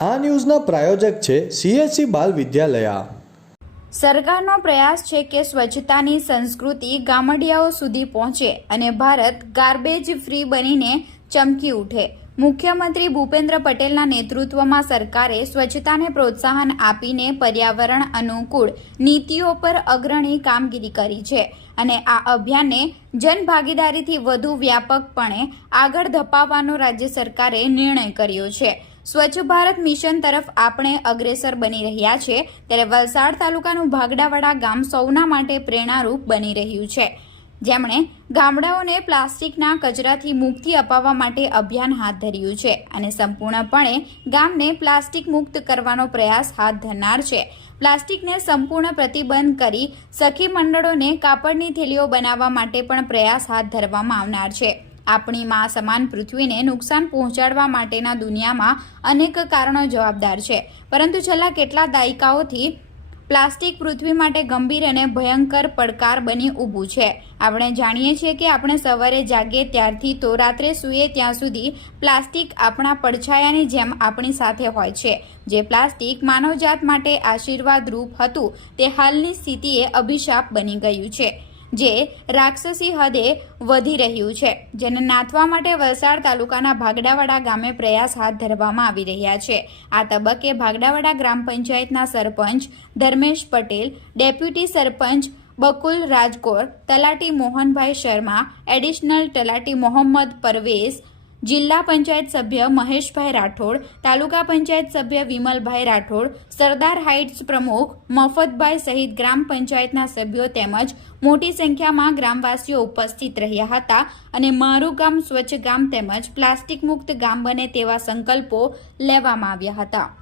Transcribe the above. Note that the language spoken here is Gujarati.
આ ન્યૂઝના પ્રાયોજક છે સીએસસી બાલ વિદ્યાલયા. સરકારનો પ્રયાસ છે કે સ્વચ્છતાની સંસ્કૃતિ ગામડિયાઓ સુધી પહોંચે અને ભારત ગાર્બેજ ફ્રી બનીને ચમકી ઉઠે. મુખ્યમંત્રી ભૂપેન્દ્ર પટેલના નેતૃત્વમાં સરકારે સ્વચ્છતાને પ્રોત્સાહન આપીને પર્યાવરણ અનુકૂળ નીતિઓ પર અગ્રણી કામગીરી કરી છે અને આ અભિયાનને જનભાગીદારીથી વધુ વ્યાપકપણે આગળ ધપાવવાનો રાજ્ય સરકારે નિર્ણય કર્યો છે. સ્વચ્છ ભારત મિશન તરફ આપણે અગ્રેસર બની રહ્યા છે, ત્યારે વલસાડ તાલુકાનું ભાગડાવાડા ગામ સૌના માટે પ્રેરણારૂપ બની રહ્યું છે. જેમણે ગામડાઓને પ્લાસ્ટિકના કચરાથી મુક્તિ અપાવવા માટે અભિયાન હાથ ધર્યું છે અને સંપૂર્ણપણે ગામને પ્લાસ્ટિક મુક્ત કરવાનો પ્રયાસ હાથ ધરનાર છે. પ્લાસ્ટિકને સંપૂર્ણ પ્રતિબંધ કરી સખી મંડળોને કાપડની થેલીઓ બનાવવા માટે પણ પ્રયાસ હાથ ધરવામાં આવનાર છે. આપણી માં સમાન પૃથ્વીને નુકસાન પહોંચાડવા માટેના દુનિયામાં અનેક કારણો જવાબદાર છે. પરંતુ છેલ્લા કેટલા દાયકાઓથી પ્લાસ્ટિક પૃથ્વી માટે ગંભીર અને ભયંકર પડકાર બની ઊભું છે. આપણે જાણીએ છીએ કે આપણે સવારે જાગીએ ત્યારથી તો રાત્રે સૂઈએ ત્યાં સુધી પ્લાસ્ટિક આપણા પડછાયાની જેમ આપણી સાથે હોય છે. જે પ્લાસ્ટિક માનવજાત માટે આશીર્વાદરૂપ હતું, તે હાલની સ્થિતિએ અભિશાપ બની ગયું છે. જે રાક્ષસી હદે વધી રહ્યું છે, જેને નાથવા માટે વલસાડ તાલુકાના ભાગડાવાડા ગામે પ્રયાસ હાથ ધરવામાં આવી રહ્યા છે. આ તબક્કે ભાગડાવાડા ગ્રામ પંચાયતના સરપંચ ધર્મેશ પટેલ, ડેપ્યુટી સરપંચ બકુલ રાજકોર, તલાટી મોહનભાઈ શર્મા, એડિશનલ તલાટી મોહમ્મદ પરવેઝ જિલ્લા પંચાયત સભ્ય મહેશભાઈ રાઠોડ, તાલુકા પંચાયત સભ્ય વિમલભાઈ રાઠોડ, સરદાર હાઇટ્સ પ્રમુખ મફતભાઈ સહિત ગ્રામ પંચાયતના સભ્યો તેમજ મોટી સંખ્યામાં ગ્રામવાસીઓ ઉપસ્થિત રહ્યા હતા અને મારું ગામ સ્વચ્છ ગામ તેમજ પ્લાસ્ટિક મુક્ત ગામ બને તેવા સંકલ્પો લેવામાં આવ્યા હતા.